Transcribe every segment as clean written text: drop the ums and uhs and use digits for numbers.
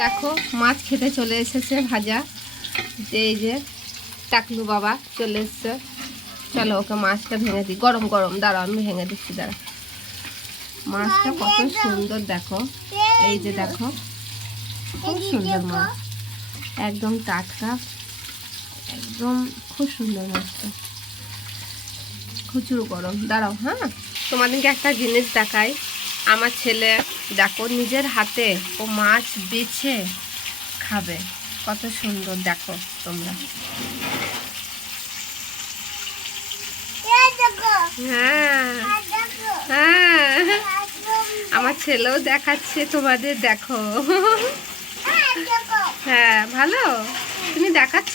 দেখো মাছ খেতে চলে এসেছে ভাজা। এই যে টাকলু বাবা চলে এসছে। চলো ওকে মাছটা ভেঙে দিই। গরম গরম, দাঁড়াও আমি ভেঙে দিচ্ছি, দাঁড়া। মাছটা কত সুন্দর দেখো, এই যে দেখো খুব সুন্দর মাছ, একদম টাটকা, একদম খুব সুন্দর মাছটা, প্রচুর গরম। দাঁড়াও, হ্যাঁ তোমাদেরকে একটা জিনিস দেখাই। আমার ছেলে দেখো নিজের হাতে ও মাছ বেছে খাবে, কত সুন্দর দেখো তোমরা। হ্যাঁ হ্যাঁ, আমার ছেলেও দেখাচ্ছে তোমাদের, দেখো। হ্যাঁ ভালো, তুমি দেখাচ্ছ।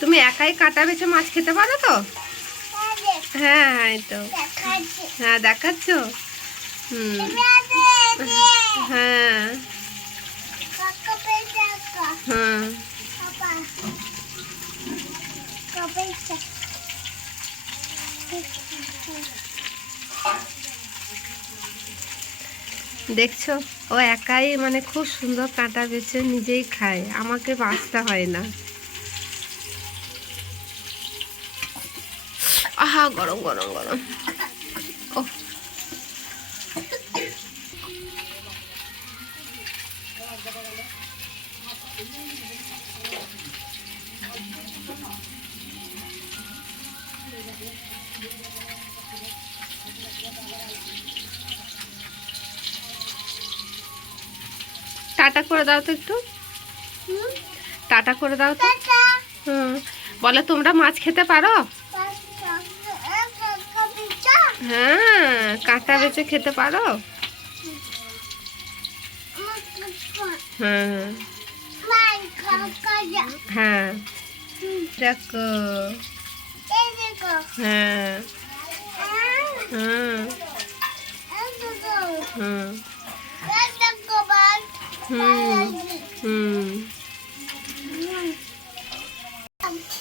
তুমি একাই কাটা বেছে মাছ খেতে পারো তো? হ্যাঁ হ্যাঁ, এই তো, হ্যাঁ দেখাচ্ছ। হ্যাঁ হুম, দেখছো ও একাই মানে খুব সুন্দর কাঁটা বেছে নিজেই খায়, আমাকে বাঁচতে হয় না। আহা গরম গরম গরম। ও টাটা করে দাও তো একটু, টাটা করে দাও তো। হুম, বলো তোমরা মাছ খেতে পারো? হ্যাঁ, কাঁটা বেছে খেতে পারো? হ্যাঁ হ্যাঁ দেখো, হ্যাঁ হুম হুম হুম হুম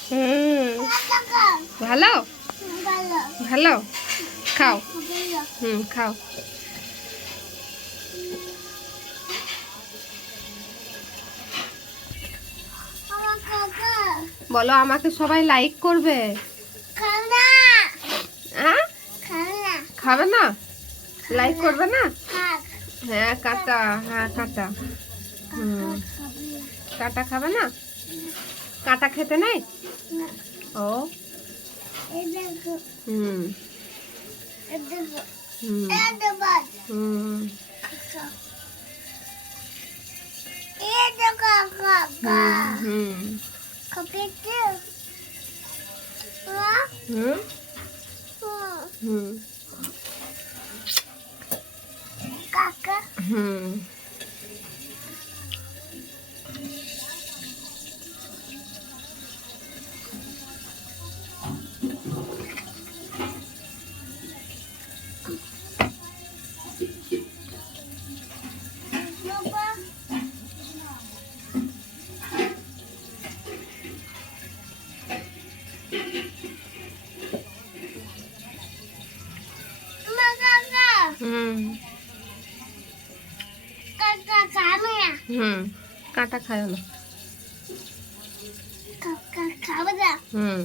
হুম, ভালো ভালো, খাও। হুম খাও। বলো আমাকে সবাই লাইক করবে। হ্যাঁ খাবে না, লাইক করবে না? হ্যাঁ কাঁটা, হ্যাঁ কাঁটা। হুম, কাঁটা খাবে না? কাঁটা খেতে নেই? ও হুম হুম হুম হুম হুম হুম হুম হুম, কাঁটা খায় না। হুম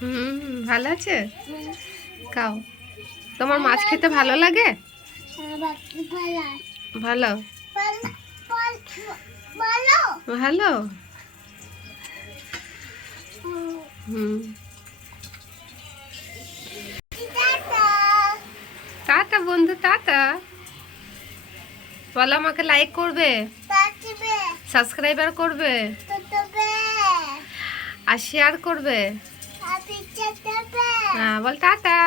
হুম ভালো আছে, খাও। তোমার মাছ খেতে ভালো লাগে? ভালো ভালো। হুম, টাটা বন্ধু, টাটা। বলো আমাকে লাইক করবে, সাবস্ক্রাইবার করবে, আর শেয়ার করবে। হ্যাঁ বল টাটা।